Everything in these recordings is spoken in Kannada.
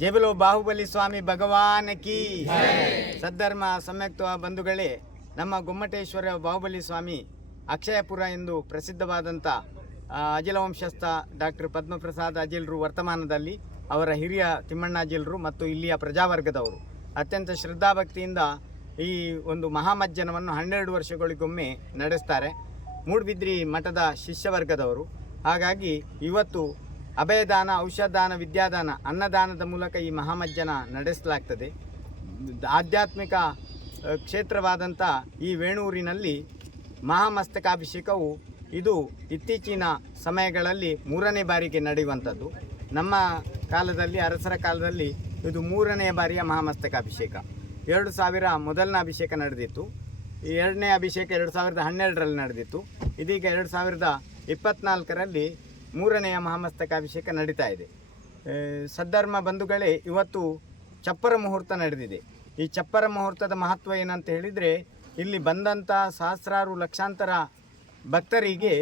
ಜೇಬಲು ಬಾಹುಬಲಿ ಸ್ವಾಮಿ ಭಗವಾನ್ ಕಿ ಸದ್ಧರ್ಮ ಸಮ್ಯಕ್ತ ಬಂಧುಗಳೇ ನಮ್ಮ ಗೊಮ್ಮಟೇಶ್ವರ ಬಾಹುಬಲಿ ಸ್ವಾಮಿ ಅಕ್ಷಯಪುರ ಎಂದು ಪ್ರಸಿದ್ಧವಾದಂಥ ಅಜಿಲ ವಂಶಸ್ಥ ಡಾಕ್ಟರ್ ಪದ್ಮಪ್ರಸಾದ್ ಅಜಿಲ್ರು ವರ್ತಮಾನದಲ್ಲಿ ಅವರ ಹಿರಿಯ ತಿಮ್ಮಣ್ಣ ಅಜಿಲ್ರು ಮತ್ತು ಇಲ್ಲಿಯ ಪ್ರಜಾವರ್ಗದವರು. ಅತ್ಯಂತ ಶ್ರದ್ಧಾಭಕ್ತಿಯಿಂದ ಈ ಒಂದು ಮಹಾಮಜ್ಜನವನ್ನು ಹನ್ನೆರಡು ವರ್ಷಗಳಿಗೊಮ್ಮೆ ನಡೆಸ್ತಾರೆ. ಮೂಡುಬಿದ್ರಿ ಮಠದ ಶಿಷ್ಯವರ್ಗದವರು. ಹಾಗಾಗಿ ಇವತ್ತು ಅಭಯದಾನ, ಔಷಧದಾನ, ವಿದ್ಯಾದಾನ, ಅನ್ನದಾನದ ಮೂಲಕ ಈ ಮಹಾಮಜ್ಜನ ನಡೆಸಲಾಗ್ತದೆ. ಆಧ್ಯಾತ್ಮಿಕ ಕ್ಷೇತ್ರವಾದಂಥ ಈ ವೇಣೂರಿನಲ್ಲಿ ಮಹಾಮಸ್ತಕಾಭಿಷೇಕವು ಇದು ಇತ್ತೀಚಿನ ಸಮಯಗಳಲ್ಲಿ ಮೂರನೇ ಬಾರಿಗೆ ನಡೆಯುವಂಥದ್ದು. ನಮ್ಮ ಕಾಲದಲ್ಲಿ, ಅರಸರ ಕಾಲದಲ್ಲಿ ಇದು ಮೂರನೇ ಬಾರಿಯ ಮಹಾಮಸ್ತಕಾಭಿಷೇಕ. ಎರಡು ಸಾವಿರ ಮೊದಲನೇ ಅಭಿಷೇಕ ನಡೆದಿತ್ತು. ಎರಡನೇ ಅಭಿಷೇಕ ಎರಡು ಸಾವಿರದ ಹನ್ನೆರಡರಲ್ಲಿ ನಡೆದಿತ್ತು. ಇದೀಗ ಎರಡು ಸಾವಿರದ ಇಪ್ಪತ್ನಾಲ್ಕರಲ್ಲಿ ಮೂರನೆಯ ಮಹಾಮಸ್ತಕಾಭಿಷೇಕ ನಡೀತಾ ಇದೆ. ಸದ್ಧರ್ಮ ಬಂಧುಗಳೇ, ಇವತ್ತು ಚಪ್ಪರ ಮುಹೂರ್ತ ನಡೆದಿದೆ. ಈ ಚಪ್ಪರ ಮುಹೂರ್ತದ ಮಹತ್ವ ಏನಂತ ಹೇಳಿದರೆ, ಇಲ್ಲಿ ಬಂದಂಥ ಸಹಸ್ರಾರು ಲಕ್ಷಾಂತರ ಭಕ್ತರಿಗೆ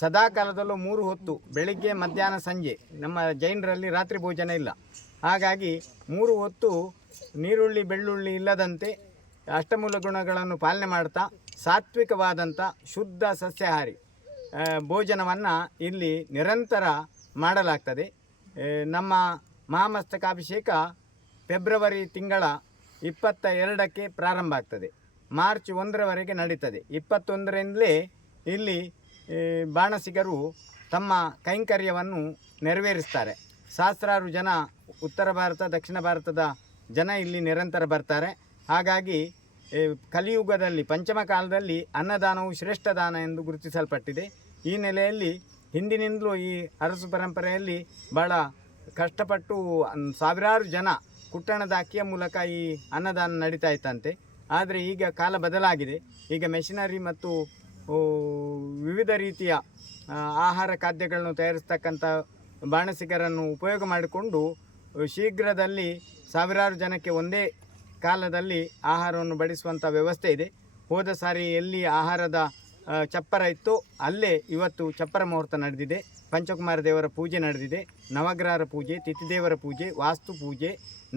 ಸದಾ ಕಾಲದಲ್ಲೂ ಮೂರು ಹೊತ್ತು, ಬೆಳಿಗ್ಗೆ, ಮಧ್ಯಾಹ್ನ, ಸಂಜೆ, ನಮ್ಮ ಜೈನರಲ್ಲಿ ರಾತ್ರಿ ಭೋಜನ ಇಲ್ಲ. ಹಾಗಾಗಿ ಮೂರು ಹೊತ್ತು ನೀರುಳ್ಳಿ, ಬೆಳ್ಳುಳ್ಳಿ ಇಲ್ಲದಂತೆ ಅಷ್ಟಮೂಲ ಗುಣಗಳನ್ನು ಪಾಲನೆ ಮಾಡ್ತಾ ಸಾತ್ವಿಕವಾದಂಥ ಶುದ್ಧ ಸಸ್ಯಾಹಾರಿ. ಭೋಜನವನ್ನು ಇಲ್ಲಿ ನಿರಂತರ ಮಾಡಲಾಗ್ತದೆ. ನಮ್ಮ ಮಹಾಮಸ್ತಕಾಭಿಷೇಕ ಫೆಬ್ರವರಿ ತಿಂಗಳ ಇಪ್ಪತ್ತ ಎರಡಕ್ಕೆ ಪ್ರಾರಂಭ ಆಗ್ತದೆ. ಮಾರ್ಚ್ ಒಂದರವರೆಗೆ ನಡೀತದೆ. ಇಪ್ಪತ್ತೊಂದರಿಂದಲೇ ಇಲ್ಲಿ ಬಾಣಸಿಗರು ತಮ್ಮ ಕೈಂಕರ್ಯವನ್ನು ನೆರವೇರಿಸ್ತಾರೆ. ಸಹಸ್ರಾರು ಜನ ಉತ್ತರ ಭಾರತ, ದಕ್ಷಿಣ ಭಾರತದ ಜನ ಇಲ್ಲಿ ನಿರಂತರ ಬರ್ತಾರೆ. ಹಾಗಾಗಿ ಕಲಿಯುಗದಲ್ಲಿ, ಪಂಚಮ ಕಾಲದಲ್ಲಿ ಅನ್ನದಾನವು ಶ್ರೇಷ್ಠ ದಾನ ಎಂದು ಗುರುತಿಸಲ್ಪಟ್ಟಿದೆ. ಈ ನೆಲೆಯಲ್ಲಿ ಹಿಂದಿನಿಂದಲೂ ಈ ಅರಸು ಪರಂಪರೆಯಲ್ಲಿ ಭಾಳ ಕಷ್ಟಪಟ್ಟು ಸಾವಿರಾರು ಜನ ಕುಟ್ಟಣದ ಅಕ್ಕಿಯ ಮೂಲಕ ಈ ಅನ್ನದಾನ ನಡೀತಾ ಇತ್ತಂತೆ. ಆದರೆ ಈಗ ಕಾಲ ಬದಲಾಗಿದೆ. ಈಗ ಮೆಷಿನರಿ ಮತ್ತು ವಿವಿಧ ರೀತಿಯ ಆಹಾರ ಖಾದ್ಯಗಳನ್ನು ತಯಾರಿಸ್ತಕ್ಕಂಥ ಬಾಣಸಿಗರನ್ನು ಉಪಯೋಗ ಮಾಡಿಕೊಂಡು ಶೀಘ್ರದಲ್ಲಿ ಸಾವಿರಾರು ಜನಕ್ಕೆ ಒಂದೇ ಕಾಲದಲ್ಲಿ ಆಹಾರವನ್ನು ಬಡಿಸುವಂಥ ವ್ಯವಸ್ಥೆ ಇದೆ. ಹೋದ ಸಾರಿ ಎಲ್ಲಿ ಆಹಾರದ ಚಪ್ಪರ ಇತ್ತು. ಅಲ್ಲೇ ಇವತ್ತು ಚಪ್ಪರ ಮುಹೂರ್ತ ನಡೆದಿದೆ. ಪಂಚಕುಮಾರ ದೇವರ ಪೂಜೆ ನಡೆದಿದೆ. ನವಗ್ರಹರ ಪೂಜೆ, ತಿಥಿದೇವರ ಪೂಜೆ, ವಾಸ್ತು ಪೂಜೆ,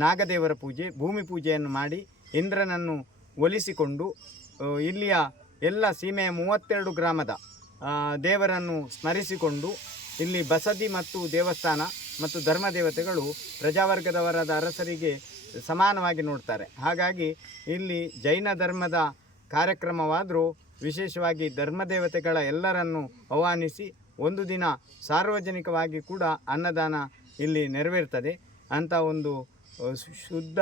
ನಾಗದೇವರ ಪೂಜೆ, ಭೂಮಿ ಪೂಜೆಯನ್ನು ಮಾಡಿ ಇಂದ್ರನನ್ನು ಒಲಿಸಿಕೊಂಡು ಇಲ್ಲಿಯ ಎಲ್ಲ ಸೀಮೆಯ ಮೂವತ್ತೆರಡು ಗ್ರಾಮದ ದೇವರನ್ನು ಸ್ಮರಿಸಿಕೊಂಡು ಇಲ್ಲಿ ಬಸದಿ ಮತ್ತು ದೇವಸ್ಥಾನ ಮತ್ತು ಧರ್ಮ ದೇವತೆಗಳು ಪ್ರಜಾವರ್ಗದವರಾದ ಅರಸರಿಗೆ ಸಮಾನವಾಗಿ ನೋಡ್ತಾರೆ. ಹಾಗಾಗಿ ಇಲ್ಲಿ ಜೈನ ಧರ್ಮದ ಕಾರ್ಯಕ್ರಮವಾದರೂ ವಿಶೇಷವಾಗಿ ಧರ್ಮದೇವತೆಗಳ ಎಲ್ಲರನ್ನು ಆಹ್ವಾನಿಸಿ ಒಂದು ದಿನ ಸಾರ್ವಜನಿಕವಾಗಿ ಕೂಡ ಅನ್ನದಾನ ಇಲ್ಲಿ ನೆರವೇರ್ತದೆ. ಅಂತ ಒಂದು ಶುದ್ಧ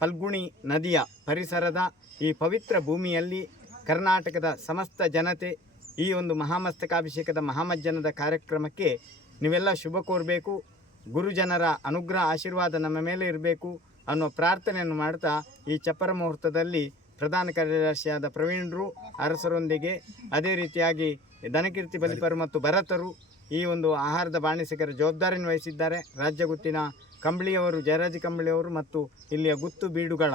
ಪಲ್ಗುಣಿ ನದಿಯ ಪರಿಸರದ ಈ ಪವಿತ್ರ ಭೂಮಿಯಲ್ಲಿ ಕರ್ನಾಟಕದ ಸಮಸ್ತ ಜನತೆ ಈ ಒಂದು ಮಹಾಮಸ್ತಕಾಭಿಷೇಕದ ಮಹಾಮಜ್ಜನದ ಕಾರ್ಯಕ್ರಮಕ್ಕೆ ನೀವೆಲ್ಲ ಶುಭ ಕೋರಬೇಕು. ಗುರುಜನರ ಅನುಗ್ರಹ, ಆಶೀರ್ವಾದ ನಮ್ಮ ಮೇಲೆ ಇರಬೇಕು ಅನ್ನೋ ಪ್ರಾರ್ಥನೆಯನ್ನು ಮಾಡ್ತಾ ಈ ಚಪ್ಪರ ಮುಹೂರ್ತದಲ್ಲಿ ಪ್ರಧಾನ ಕಾರ್ಯದರ್ಶಿಯಾದ ಪ್ರವೀಣರು, ಅರಸರೊಂದಿಗೆ ಅದೇ ರೀತಿಯಾಗಿ ದನಕೀರ್ತಿ ಬಲಿಪರು ಮತ್ತು ಭರತರು ಈ ಒಂದು ಆಹಾರದ ಬಾಣಿಸಿಗರ ಜವಾಬ್ದಾರಿಯನ್ನು ವಹಿಸಿದ್ದಾರೆ. ರಾಜ್ಯ ಗುತ್ತಿನ ಕಂಬಳಿಯವರು, ಜಯರಾಜ ಕಂಬಳಿಯವರು ಮತ್ತು ಇಲ್ಲಿಯ ಗುತ್ತು ಬೀಡುಗಳ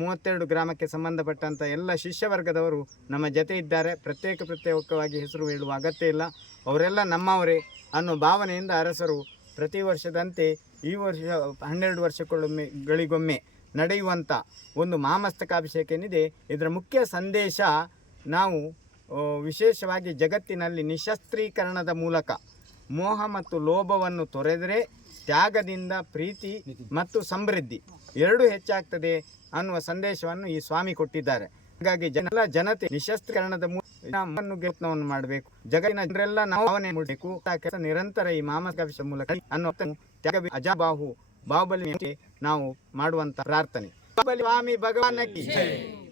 ಮೂವತ್ತೆರಡು ಗ್ರಾಮಕ್ಕೆ ಸಂಬಂಧಪಟ್ಟಂಥ ಎಲ್ಲ ಶಿಷ್ಯವರ್ಗದವರು ನಮ್ಮ ಜೊತೆ ಇದ್ದಾರೆ. ಪ್ರತ್ಯೇಕ ಪ್ರತ್ಯೇಕವಾಗಿ ಹೆಸರು ಹೇಳುವ ಅಗತ್ಯ ಇಲ್ಲ. ಅವರೆಲ್ಲ ನಮ್ಮವರೇ ಅನ್ನೋ ಭಾವನೆಯಿಂದ ಅರಸರು ಪ್ರತಿ ವರ್ಷದಂತೆ ಈ ವರ್ಷ ಹನ್ನೆರಡು ವರ್ಷಗಳೊಮ್ಮೆ ಗಳಿಗೊಮ್ಮೆ ನಡೆಯುವಂಥ ಒಂದು ಮಹಾಮಸ್ತಕಾಭಿಷೇಕ ಏನಿದೆ ಇದರ ಮುಖ್ಯ ಸಂದೇಶ ನಾವು ವಿಶೇಷವಾಗಿ ಜಗತ್ತಿನಲ್ಲಿ ನಿಶಸ್ತ್ರೀಕರಣದ ಮೂಲಕ ಮೋಹ ಮತ್ತು ಲೋಭವನ್ನು ತೊರೆದರೆ ತ್ಯಾಗದಿಂದ ಪ್ರೀತಿ ಮತ್ತು ಸಮೃದ್ಧಿ ಎರಡೂ ಹೆಚ್ಚಾಗ್ತದೆ ಅನ್ನುವ ಸಂದೇಶವನ್ನು ಈ ಸ್ವಾಮಿ ಕೊಟ್ಟಿದ್ದಾರೆ. ಹಾಗಾಗಿ ಜನ ಜನತೆ ನಿಶಸ್ತ್ರೀಕರಣದ ಮೂಲಕ ಗೆಲುವನ್ನು ಮಾಡಬೇಕು. ಜಗತ್ತಿನ ಜನರೆಲ್ಲ ನಾವು ಭಾವನೆ ಮೂಡಬೇಕು. ನಿರಂತರ ಈ ಮಾಮಸ್ಕಾಭಿಷ ಮೂಲಕ ಅನ್ನೋ ತ್ಯಾಗ ಅಜಾಬಾಹು, ಬಾಹುಬಲಿ ನಾವು ಮಾಡುವಂತ ಪ್ರಾರ್ಥನೆ. ಸ್ವಾಮಿ ಭಗವಾನ್